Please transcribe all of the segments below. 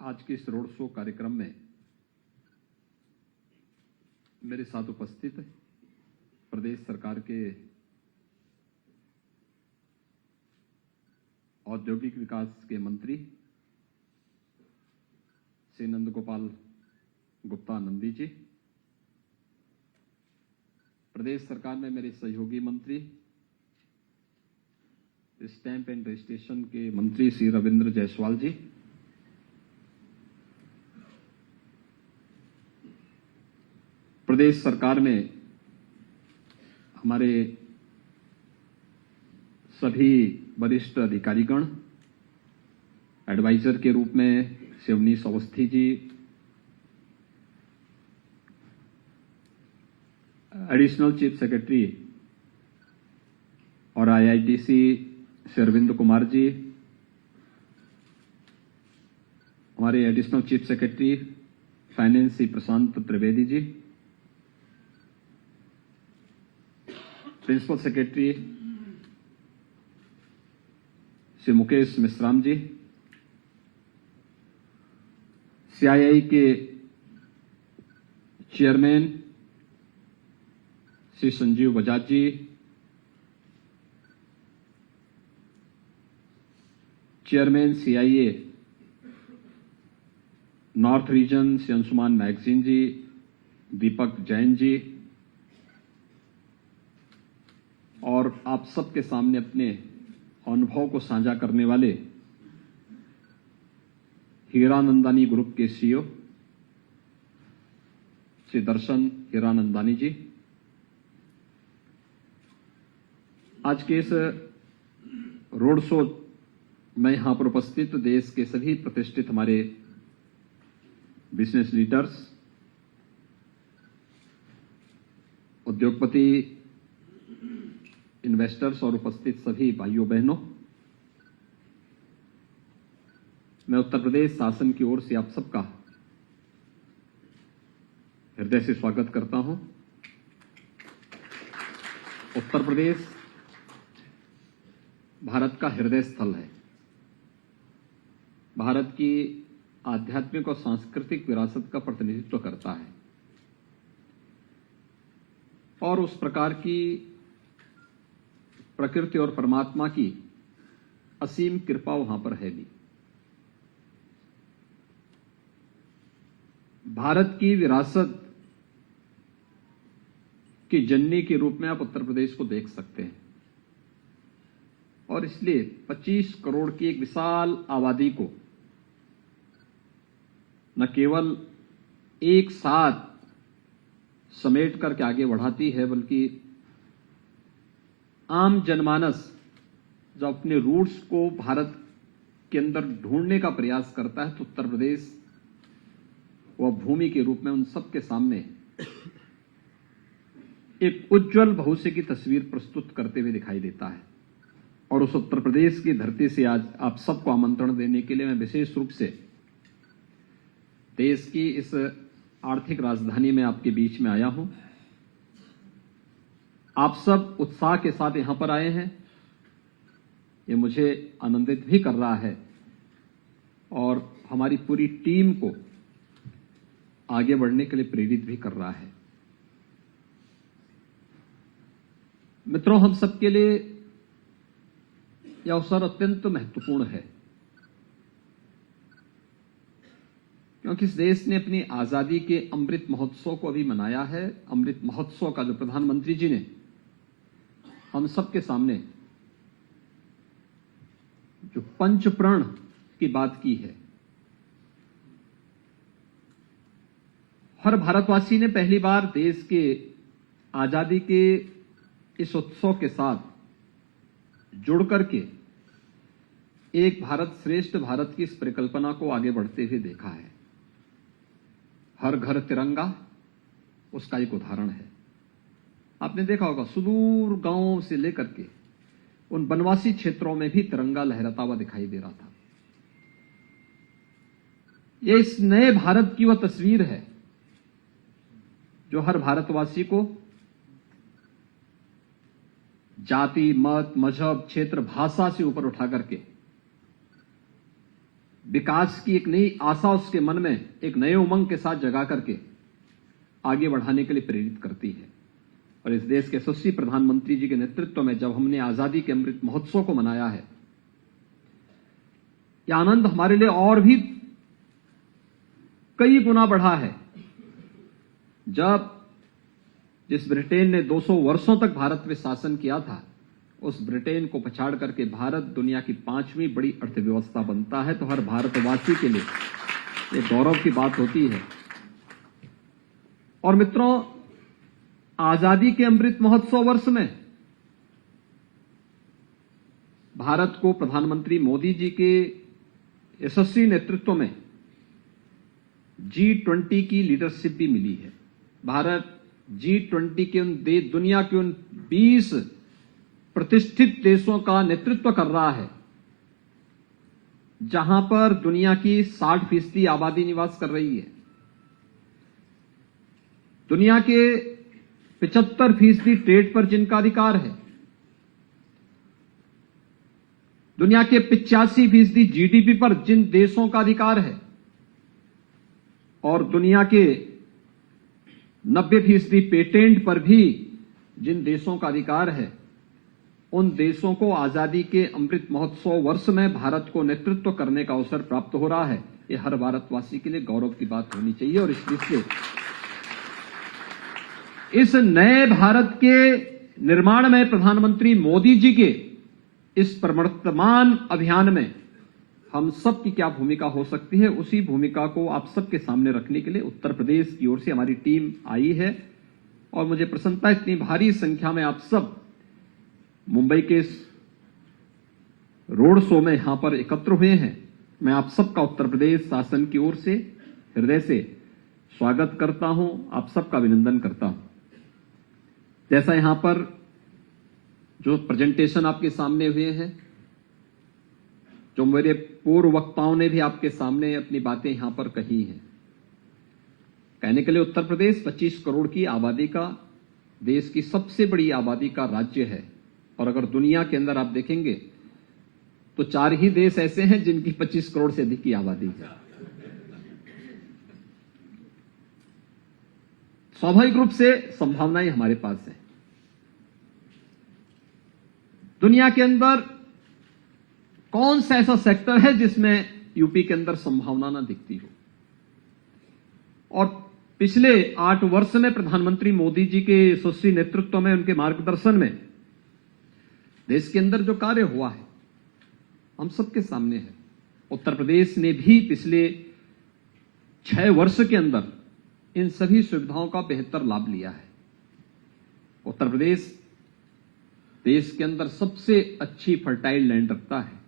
आज के इस रोड शो कार्यक्रम में मेरे साथ उपस्थित प्रदेश सरकार के औद्योगिक विकास के मंत्री श्री नंद गोपाल गुप्ता नंदी जी, प्रदेश सरकार में मेरे सहयोगी मंत्री स्टैंप एंड रजिस्ट्रेशन के मंत्री श्री रविंद्र जायसवाल जी, प्रदेश सरकार में हमारे सभी वरिष्ठ अधिकारीगण, एडवाइजर के रूप में Shivnish Awasthi ji, additional chief secretary और आईआईटीसी श्री अरविंद कुमार जी, हमारे additional chief secretary finance Shri Prashant Trivedi ji, principal secretary Shri Mukesh Meshram ji, CII के chairman Shri Sanjiv Bajaj ji, chairman CIA north region Shri Anshuman Magazine ji, Deepak Jain ji, और आप सबके सामने अपने अनुभव को साझा करने वाले हीरानंदानी ग्रुप के सीईओ श्री दर्शन हीरानंदानी जी, आज के इस रोड शो में यहां पर उपस्थित देश के सभी प्रतिष्ठित हमारे बिजनेस लीडर्स, उद्योगपति, इन्वेस्टर्स और उपस्थित सभी भाइयों बहनों, मैं उत्तर प्रदेश शासन की ओर से आप सबका हृदय से स्वागत करता हूं। उत्तर प्रदेश भारत का हृदय स्थल है, भारत की आध्यात्मिक और सांस्कृतिक विरासत का प्रतिनिधित्व करता है और उस प्रकार की प्रकृति और परमात्मा की असीम कृपा वहां पर है भी। भारत की विरासत की जननी के रूप में आप उत्तर प्रदेश को देख सकते हैं और इसलिए 25 करोड़ की एक विशाल आबादी को न केवल एक साथ समेट करके आगे बढ़ाती है, बल्कि आम जनमानस जो अपने रूट्स को भारत के अंदर ढूंढने का प्रयास करता है, तो उत्तर प्रदेश वह भूमि के रूप में उन सबके सामने एक उज्जवल भविष्य की तस्वीर प्रस्तुत करते हुए दिखाई देता है। और उस उत्तर प्रदेश की धरती से आज आप सबको आमंत्रण देने के लिए मैं विशेष रूप से देश की इस आर्थिक राजधानी में आपके बीच में आया हूं। आप सब उत्साह के साथ यहां पर आए हैं, ये मुझे आनंदित भी कर रहा है और हमारी पूरी टीम को आगे बढ़ने के लिए प्रेरित भी कर रहा है। मित्रों, हम सबके लिए यह अवसर अत्यंत महत्वपूर्ण है, क्योंकि इस देश ने अपनी आजादी के अमृत महोत्सव को अभी मनाया है। अमृत महोत्सव का जो प्रधानमंत्री जी ने हम सबके सामने जो पंचप्रण की बात की है, हर भारतवासी ने पहली बार देश के आजादी के इस उत्सव के साथ जुड़ करके एक भारत श्रेष्ठ भारत की इस परिकल्पना को आगे बढ़ते हुए देखा है। हर घर तिरंगा उसका एक उदाहरण है। आपने देखा होगा सुदूर गांवों से लेकर के उन वनवासी क्षेत्रों में भी तिरंगा लहराता हुआ दिखाई दे रहा था। यह इस नए भारत की वह तस्वीर है जो हर भारतवासी को जाति, मत, मजहब, क्षेत्र, भाषा से ऊपर उठा करके विकास की एक नई आशा उसके मन में एक नए उमंग के साथ जगा करके आगे बढ़ाने के लिए प्रेरित करती है। और इस देश के यशस्वी प्रधानमंत्री जी के नेतृत्व में जब हमने आजादी के अमृत महोत्सव को मनाया है, यह आनंद हमारे लिए और भी कई गुना बढ़ा है। जब जिस ब्रिटेन ने 200 वर्षों तक भारत में शासन किया था, उस ब्रिटेन को पछाड़ करके भारत दुनिया की 5वीं बड़ी अर्थव्यवस्था बनता है, तो हर भारतवासी के लिए ये गौरव की बात होती है। और मित्रों, आजादी के अमृत महोत्सव वर्ष में भारत को प्रधानमंत्री मोदी जी के यशस्वी नेतृत्व में G20 की लीडरशिप भी मिली है। भारत G20 के दुनिया के उन 20 प्रतिष्ठित देशों का नेतृत्व कर रहा है जहां पर दुनिया की 60% आबादी निवास कर रही है। दुनिया के 75% ट्रेड पर जिनका अधिकार है, दुनिया के 85% जीडीपी पर जिन देशों का अधिकार है, और दुनिया के 90% पेटेंट पर भी जिन देशों का अधिकार है, उन देशों को आजादी के अमृत महोत्सव वर्ष में भारत को नेतृत्व करने का अवसर प्राप्त हो रहा है। ये हर भारतवासी के लिए गौरव की बात होनी चाहिए। और इसलिए इस नए भारत के निर्माण में प्रधानमंत्री मोदी जी के इस प्रवर्तमान अभियान में हम सब की क्या भूमिका हो सकती है, उसी भूमिका को आप सबके सामने रखने के लिए उत्तर प्रदेश की ओर से हमारी टीम आई है। और मुझे प्रसन्नता है इतनी भारी संख्या में आप सब मुंबई के इस रोड शो में यहां पर एकत्र हुए हैं। मैं आप सबका उत्तर प्रदेश शासन की ओर से हृदय से स्वागत करता हूं, आप सबका अभिनंदन करता हूं। जैसा यहां पर जो प्रेजेंटेशन आपके सामने हुए हैं, जो मेरे पूर्व वक्ताओं ने भी आपके सामने अपनी बातें यहां पर कही हैं, कहने के लिए उत्तर प्रदेश 25 करोड़ की आबादी का, देश की सबसे बड़ी आबादी का राज्य है। और अगर दुनिया के अंदर आप देखेंगे तो 4 ही देश ऐसे हैं जिनकी 25 करोड़ से अधिक की आबादी है। स्वाभाविक रूप से संभावनाएं हमारे पास है। दुनिया के अंदर कौन सा ऐसा सेक्टर है जिसमें यूपी के अंदर संभावना ना दिखती हो। और पिछले 8 वर्ष में प्रधानमंत्री मोदी जी के यशस्वी नेतृत्व में, उनके मार्गदर्शन में देश के अंदर जो कार्य हुआ है हम सबके सामने है। उत्तर प्रदेश ने भी पिछले 6 वर्ष के अंदर इन सभी सुविधाओं का बेहतर लाभ लिया है। उत्तर प्रदेश देश के अंदर सबसे अच्छी फर्टाइल लैंड रखता है।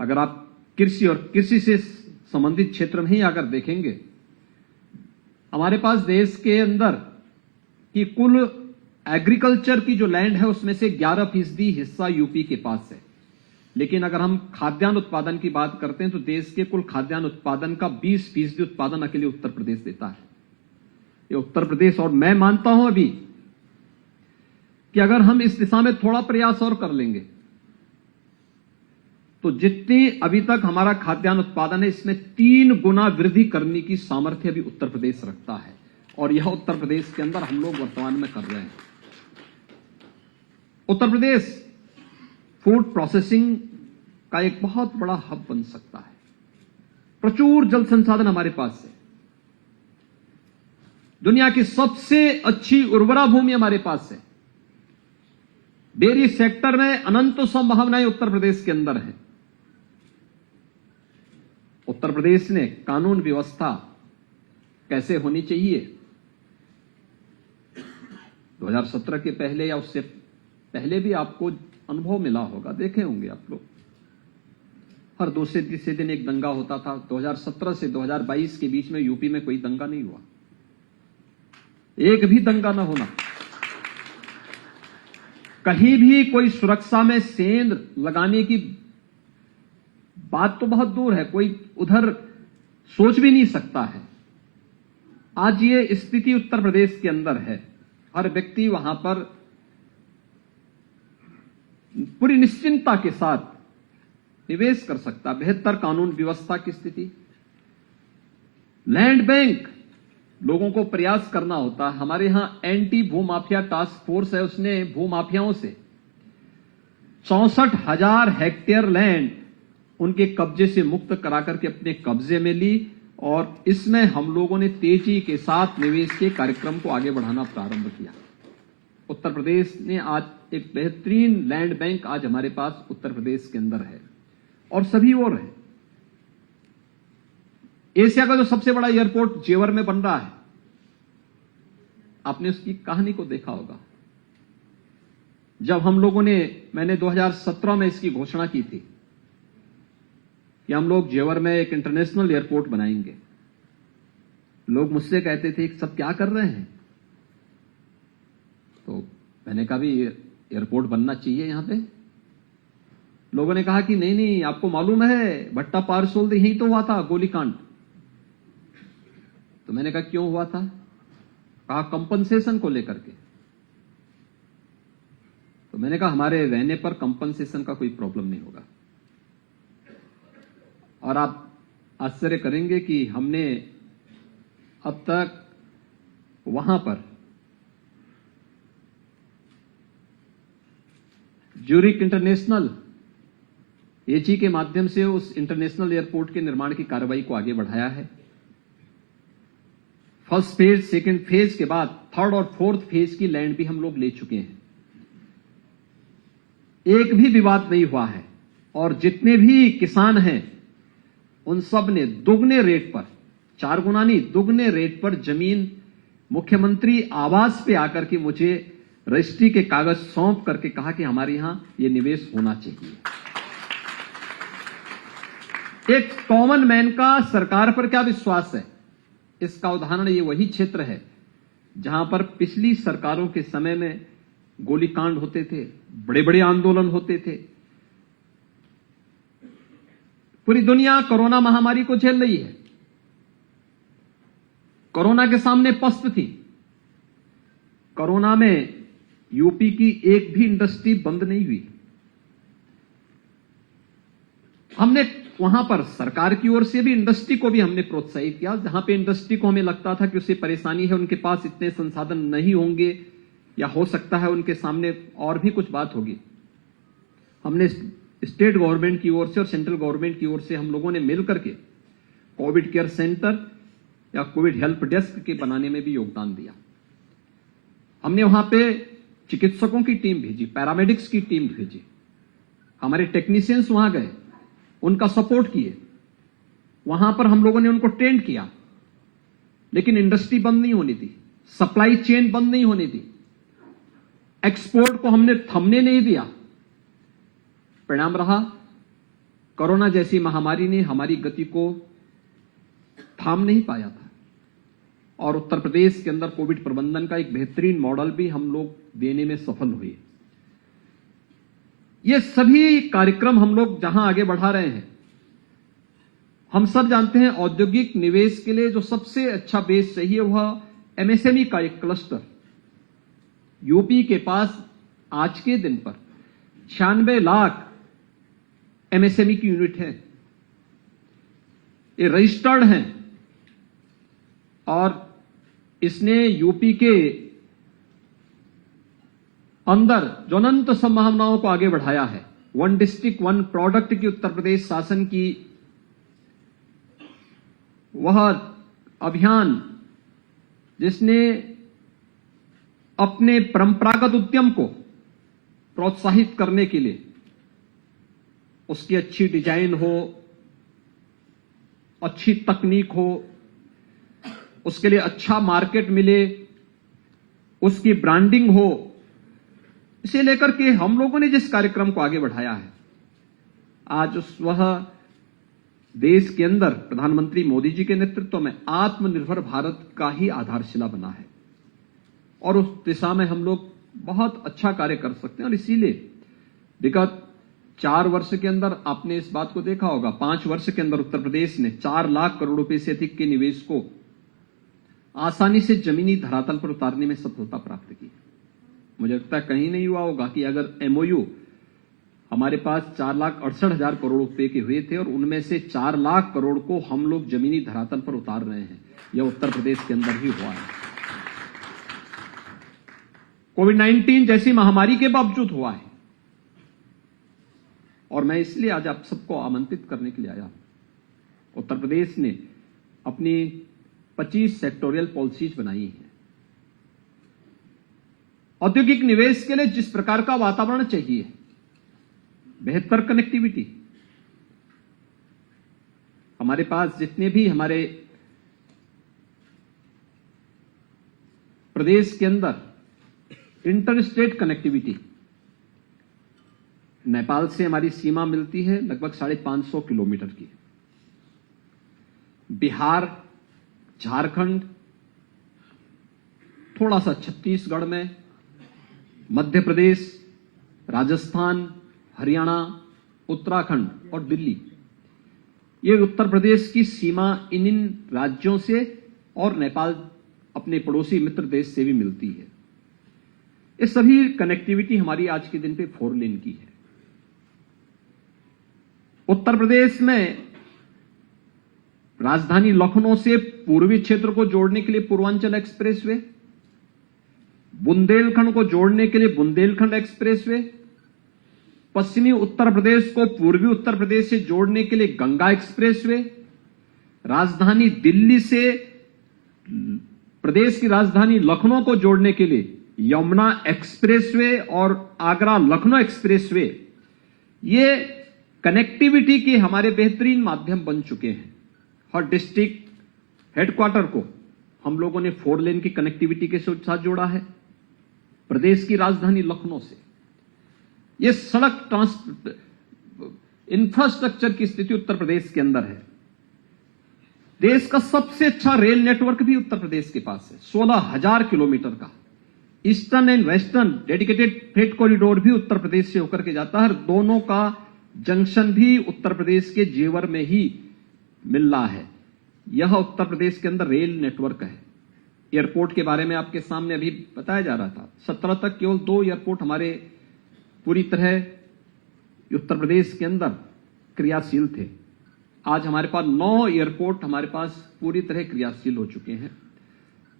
अगर आप कृषि और कृषि से संबंधित क्षेत्र में ही अगर देखेंगे, हमारे पास देश के अंदर की कुल एग्रीकल्चर की जो लैंड है उसमें से 11% हिस्सा यूपी के पास है। लेकिन अगर हम खाद्यान्न उत्पादन की बात करते हैं तो देश के कुल खाद्यान्न उत्पादन का 20% उत्पादन अकेले उत्तर प्रदेश देता है। ये उत्तर प्रदेश, और मैं मानता हूं अभी कि अगर हम इस दिशा में थोड़ा प्रयास और कर लेंगे तो जितनी अभी तक हमारा खाद्यान्न उत्पादन है, इसमें 3 गुना वृद्धि करने की सामर्थ्य अभी उत्तर प्रदेश रखता है। और यह उत्तर प्रदेश के अंदर हम लोग वर्तमान में कर रहे हैं। उत्तर प्रदेश फूड प्रोसेसिंग का एक बहुत बड़ा हब बन सकता है। प्रचुर जल संसाधन हमारे पास है। दुनिया की सबसे अच्छी उर्वरा भूमि हमारे पास है। डेयरी सेक्टर में अनंत संभावनाएं उत्तर प्रदेश के अंदर है। उत्तर प्रदेश ने कानून व्यवस्था कैसे होनी चाहिए, 2017 के पहले या उससे पहले भी आपको अनुभव मिला होगा, देखे होंगे आप लोग। हर दूसरे तीसरे दिन एक दंगा होता था। 2017 से 2022 के बीच में यूपी में कोई दंगा नहीं हुआ, एक भी दंगा ना होना। कहीं भी कोई सुरक्षा में सेंध लगाने की बात तो बहुत दूर है, कोई उधर सोच भी नहीं सकता है। आज ये स्थिति उत्तर प्रदेश के अंदर है। हर व्यक्ति वहां पर पूरी निश्चिंतता के साथ निवेश कर सकता, बेहतर कानून व्यवस्था की स्थिति। लैंड बैंक, लोगों को प्रयास करना होता। हमारे यहां एंटी भूमाफिया टास्क फोर्स है, उसने भूमाफियाओं से 64,000 हेक्टेयर लैंड उनके कब्जे से मुक्त करा करके अपने कब्जे में ली, और इसमें हम लोगों ने तेजी के साथ निवेश के कार्यक्रम को आगे बढ़ाना प्रारंभ किया। उत्तर प्रदेश ने आज एक बेहतरीन लैंड बैंक आज हमारे पास उत्तर प्रदेश के अंदर है, और सभी और है। एशिया का जो सबसे बड़ा एयरपोर्ट जेवर में बन रहा है, आपने उसकी कहानी को देखा होगा। जब हम लोगों ने, मैंने 2017 में इसकी घोषणा की थी कि हम लोग जेवर में एक इंटरनेशनल एयरपोर्ट बनाएंगे, लोग मुझसे कहते थे सब क्या कर रहे हैं। तो मैंने कहा भी एयरपोर्ट बनना चाहिए यहां पे। लोगों ने कहा कि नहीं नहीं, आपको मालूम है भट्टा पारसोल यही तो हुआ था गोलीकांड। तो मैंने कहा क्यों हुआ था? कहा कंपनसेशन को लेकर के। तो मैंने कहा हमारे रहने पर कंपनसेशन का कोई प्रॉब्लम नहीं होगा। और आप आश्चर्य करेंगे कि हमने अब तक वहां पर ज्यूरिक इंटरनेशनल एजी के माध्यम से उस इंटरनेशनल एयरपोर्ट के निर्माण की कार्रवाई को आगे बढ़ाया है। फर्स्ट फेज, सेकंड फेज के बाद थर्ड और फोर्थ फेज की लैंड भी हम लोग ले चुके हैं। एक भी विवाद नहीं हुआ है, और जितने भी किसान हैं उन सब ने दुगने रेट पर, 4 गुना नहीं, दुगने रेट पर जमीन मुख्यमंत्री आवास पे आकर के मुझे रजिस्ट्री के कागज सौंप करके कहा कि हमारे यहां ये निवेश होना चाहिए। एक कॉमन मैन का सरकार पर क्या विश्वास है, इसका उदाहरण ये वही क्षेत्र है जहां पर पिछली सरकारों के समय में गोलीकांड होते थे, बड़े बड़े आंदोलन होते थे। पूरी दुनिया कोरोना महामारी को झेल रही है, कोरोना के सामने पस्त थी। कोरोना में यूपी की एक भी इंडस्ट्री बंद नहीं हुई। हमने वहां पर सरकार की ओर से भी इंडस्ट्री को भी हमने प्रोत्साहित किया। जहां पे इंडस्ट्री को हमें लगता था कि उसे परेशानी है, उनके पास इतने संसाधन नहीं होंगे, या हो सकता है उनके सामने और भी कुछ बात होगी, हमने स्टेट गवर्नमेंट की ओर से और सेंट्रल गवर्नमेंट की ओर से हम लोगों ने मिलकर के कोविड केयर सेंटर या कोविड हेल्प डेस्क के बनाने में भी योगदान दिया। हमने वहां पे चिकित्सकों की टीम भेजी, पैरामेडिक्स की टीम भेजी, हमारे टेक्नीशियंस वहां गए, उनका सपोर्ट किए। वहां पर हम लोगों ने उनको ट्रेन किया, लेकिन इंडस्ट्री बंद नहीं होनी थी, सप्लाई चेन बंद नहीं होनी थी, एक्सपोर्ट को हमने थमने नहीं दिया। परिणाम रहा, कोरोना जैसी महामारी ने हमारी गति को थाम नहीं पाया था, और उत्तर प्रदेश के अंदर कोविड प्रबंधन का एक बेहतरीन मॉडल भी हम लोग देने में सफल हुए। ये सभी कार्यक्रम हम लोग जहां आगे बढ़ा रहे हैं, हम सब जानते हैं औद्योगिक निवेश के लिए जो सबसे अच्छा बेस चाहिए वह एमएसएमई का एक क्लस्टर। यूपी के पास आज के दिन पर 96 लाख एमएसएमई की यूनिट है, ये रजिस्टर्ड हैं, और इसने यूपी के अंदर जो अनंत संभावनाओं को आगे बढ़ाया है। 1 डिस्ट्रिक्ट 1 प्रोडक्ट की उत्तर प्रदेश शासन की वह अभियान, जिसने अपने परंपरागत उद्यम को प्रोत्साहित करने के लिए उसकी अच्छी डिजाइन हो, अच्छी तकनीक हो, उसके लिए अच्छा मार्केट मिले, उसकी ब्रांडिंग हो, इसे लेकर के हम लोगों ने जिस कार्यक्रम को आगे बढ़ाया है, आज वह देश के अंदर प्रधानमंत्री मोदी जी के नेतृत्व में आत्मनिर्भर भारत का ही आधारशिला बना है, और उस दिशा में हम लोग बहुत अच्छा कार्य कर सकते हैं। और इसीलिए विगत 4 वर्ष के अंदर आपने इस बात को देखा होगा, 5 वर्ष के अंदर उत्तर प्रदेश ने 4 लाख करोड़ रुपए से अधिक के निवेश को आसानी से जमीनी धरातल पर उतारने में सफलता प्राप्त की। मुझे लगता है कहीं नहीं हुआ होगा कि अगर एमओयू हमारे पास 4,68,000 करोड़ रुपए के हुए थे और उनमें से 4 लाख करोड़ को हम लोग जमीनी धरातल पर उतार रहे हैं। यह उत्तर प्रदेश के अंदर ही हुआ है। कोविड-19 जैसी महामारी के बावजूद हुआ है और मैं इसलिए आज आप सबको आमंत्रित करने के लिए आया हूं। उत्तर प्रदेश ने अपनी 25 सेक्टोरियल पॉलिसीज बनाई हैं। औद्योगिक निवेश के लिए जिस प्रकार का वातावरण चाहिए, बेहतर कनेक्टिविटी, हमारे पास जितने भी हमारे प्रदेश के अंदर इंटर स्टेट कनेक्टिविटी, नेपाल से हमारी सीमा मिलती है लगभग 550 किलोमीटर की। बिहार, झारखंड, थोड़ा सा छत्तीसगढ़ में, मध्य प्रदेश, राजस्थान, हरियाणा, उत्तराखंड और दिल्ली, ये उत्तर प्रदेश की सीमा इन राज्यों से और नेपाल अपने पड़ोसी मित्र देश से भी मिलती है। ये सभी कनेक्टिविटी हमारी आज के दिन पे 4 लेन की है। उत्तर प्रदेश में राजधानी लखनऊ से पूर्वी क्षेत्र को जोड़ने के लिए पूर्वांचल एक्सप्रेसवे, बुंदेलखंड को जोड़ने के लिए बुंदेलखंड एक्सप्रेसवे, पश्चिमी उत्तर प्रदेश को पूर्वी उत्तर प्रदेश से जोड़ने के लिए गंगा एक्सप्रेसवे, राजधानी दिल्ली से प्रदेश की राजधानी लखनऊ को जोड़ने के लिए यमुना एक्सप्रेसवे और आगरा लखनऊ एक्सप्रेसवे, ये कनेक्टिविटी के हमारे बेहतरीन माध्यम बन चुके हैं। हर डिस्ट्रिक्ट हेडक्वार्टर को हम लोगों ने 4 लेन की कनेक्टिविटी के साथ जोड़ा है। प्रदेश की राजधानी लखनऊ से ये सड़क इंफ्रास्ट्रक्चर की स्थिति उत्तर प्रदेश के अंदर है। देश का सबसे अच्छा रेल नेटवर्क भी उत्तर प्रदेश के पास है, 16,000 किलोमीटर का। Eastern and western dedicated freight corridor भी उत्तर प्रदेश से होकर के जाता है और दोनों का जंक्शन भी उत्तर प्रदेश के जेवर में ही मिल रहा है। यह उत्तर प्रदेश के अंदर रेल नेटवर्क है। एयरपोर्ट के बारे में आपके सामने अभी बताया जा रहा था। 17 तक केवल 2 एयरपोर्ट हमारे पूरी तरह उत्तर प्रदेश के अंदर क्रियाशील थे। आज हमारे पास 9 एयरपोर्ट हमारे पास पूरी तरह क्रियाशील हो चुके हैं।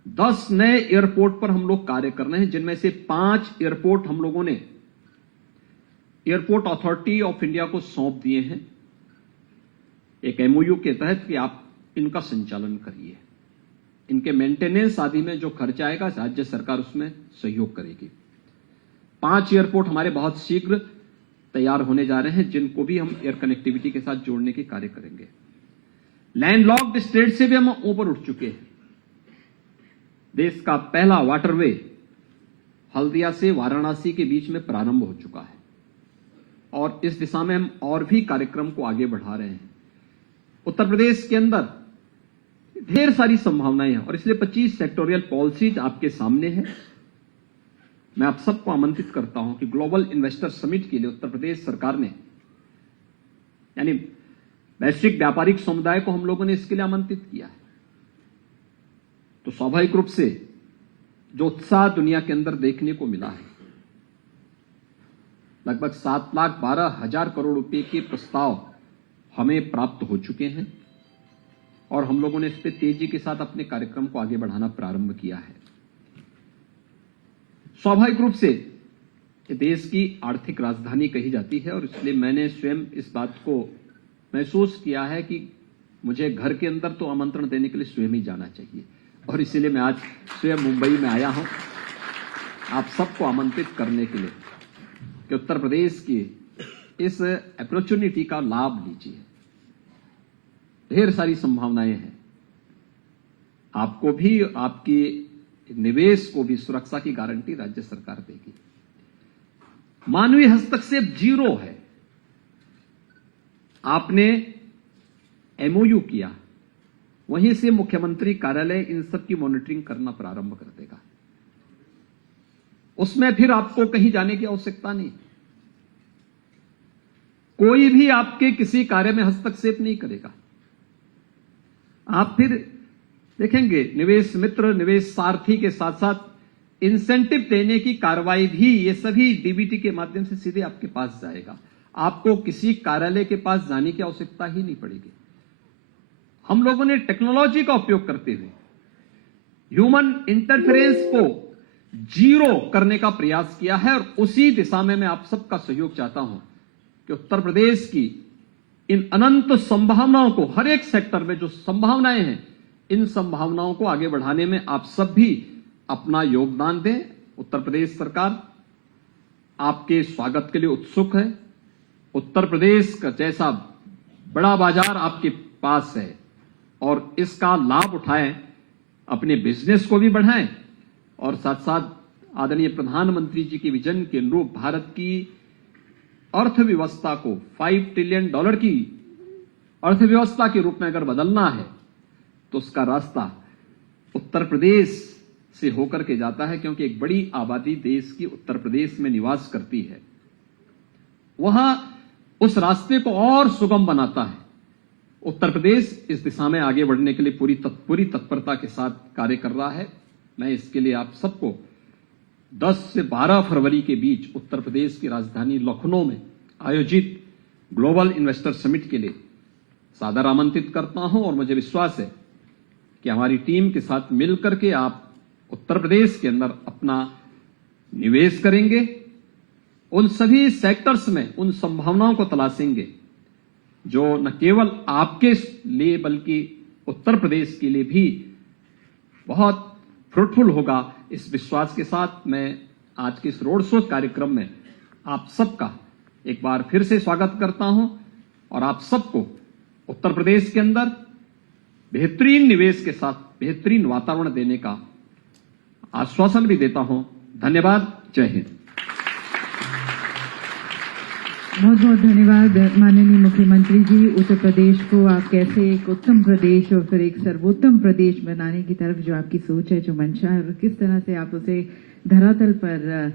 10 नए एयरपोर्ट पर हम लोग कार्य कर रहे हैं, जिनमें से 5 एयरपोर्ट हम लोगों ने एयरपोर्ट अथॉरिटी ऑफ इंडिया को सौंप दिए हैं एक एमओयू के तहत कि आप इनका संचालन करिए। इनके मेंटेनेंस आदि में जो खर्चा आएगा राज्य सरकार उसमें सहयोग करेगी। 5 एयरपोर्ट हमारे बहुत शीघ्र तैयार होने जा रहे हैं, जिनको भी हम एयर कनेक्टिविटी के साथ जोड़ने के कार्य करेंगे। लैंडलॉक्ड स्टेट से भी हम ऊपर उठ चुके हैं। देश का पहला वाटरवे हल्दिया से वाराणसी के बीच में प्रारंभ हो चुका है और इस दिशा में हम और भी कार्यक्रम को आगे बढ़ा रहे हैं। उत्तर प्रदेश के अंदर ढेर सारी संभावनाएं हैं और इसलिए 25 सेक्टोरियल पॉलिसीज आपके सामने है। मैं आप सबको आमंत्रित करता हूं कि ग्लोबल इन्वेस्टर समिट के लिए उत्तर प्रदेश सरकार ने, यानी वैश्विक व्यापारिक समुदाय को हम लोगों ने इसके लिए आमंत्रित किया है। तो स्वाभाविक रूप से जो उत्साह दुनिया के अंदर देखने को मिला है, लगभग 7,12,000 करोड़ रुपए के प्रस्ताव हमें प्राप्त हो चुके हैं और हम लोगों ने इस पर तेजी के साथ अपने कार्यक्रम को आगे बढ़ाना प्रारंभ किया है। स्वाभाविक रूप से देश की आर्थिक राजधानी कही जाती है और इसलिए मैंने स्वयं इस बात को महसूस किया है कि मुझे घर के अंदर तो आमंत्रण देने के लिए स्वयं ही जाना चाहिए और इसीलिए मैं आज स्वयं मुंबई में आया हूं आप सबको आमंत्रित करने के लिए कि उत्तर प्रदेश की इस अपॉर्चुनिटी का लाभ लीजिए। ढेर सारी संभावनाएं हैं। आपको भी, आपकी निवेश को भी सुरक्षा की गारंटी राज्य सरकार देगी। मानवीय हस्तक्षेप 0 है। आपने एमओयू किया, वहीं से मुख्यमंत्री कार्यालय इन सब की मॉनिटरिंग करना प्रारंभ कर देगा। उसमें फिर आपको कहीं जाने की आवश्यकता नहीं। कोई भी आपके किसी कार्य में हस्तक्षेप नहीं करेगा। आप फिर देखेंगे निवेश मित्र, निवेश सारथी के साथ साथ इंसेंटिव देने की कार्रवाई भी ये सभी डीबीटी के माध्यम से सीधे आपके पास जाएगा। आपको किसी कार्यालय के पास जाने की आवश्यकता ही नहीं पड़ेगी। हम लोगों ने टेक्नोलॉजी का उपयोग करते हुए ह्यूमन इंटरफेरेंस को जीरो करने का प्रयास किया है और उसी दिशा में मैं आप सबका सहयोग चाहता हूं कि उत्तर प्रदेश की इन अनंत संभावनाओं को, हर एक सेक्टर में जो संभावनाएं हैं, इन संभावनाओं को आगे बढ़ाने में आप सब भी अपना योगदान दें। उत्तर प्रदेश सरकार आपके स्वागत के लिए उत्सुक है। उत्तर प्रदेश का जैसा बड़ा बाजार आपके पास है और इसका लाभ उठाएं, अपने बिजनेस को भी बढ़ाएं और साथ साथ आदरणीय प्रधानमंत्री जी के विजन के अनुरूप भारत की अर्थव्यवस्था को $5 ट्रिलियन की अर्थव्यवस्था के रूप में अगर बदलना है तो उसका रास्ता उत्तर प्रदेश से होकर के जाता है, क्योंकि एक बड़ी आबादी देश की उत्तर प्रदेश में निवास करती है। वहां उस रास्ते को और सुगम बनाता है। उत्तर प्रदेश इस दिशा में आगे बढ़ने के लिए पूरी तत्परता के साथ कार्य कर रहा है। मैं इसके लिए आप सबको 10 से 12 फरवरी के बीच उत्तर प्रदेश की राजधानी लखनऊ में आयोजित ग्लोबल इन्वेस्टर समिट के लिए सादर आमंत्रित करता हूं और मुझे विश्वास है कि हमारी टीम के साथ मिलकर के आप उत्तर प्रदेश के अंदर अपना निवेश करेंगे, उन सभी सेक्टर्स में उन संभावनाओं को तलाशेंगे जो न केवल आपके लिए बल्कि उत्तर प्रदेश के लिए भी बहुत फ्रूटफुल होगा। इस विश्वास के साथ मैं आज के इस रोड शो कार्यक्रम में आप सबका एक बार फिर से स्वागत करता हूं और आप सबको उत्तर प्रदेश के अंदर बेहतरीन निवेश के साथ बेहतरीन वातावरण देने का आश्वासन भी देता हूं। धन्यवाद। जय हिंद। बहुत बहुत धन्यवाद माननीय मुख्यमंत्री जी। उत्तर प्रदेश को आप कैसे एक उत्तम प्रदेश और फिर एक सर्वोत्तम प्रदेश बनाने की तरफ जो आपकी सोच है, जो मंशा है, और किस तरह से आप उसे धरातल पर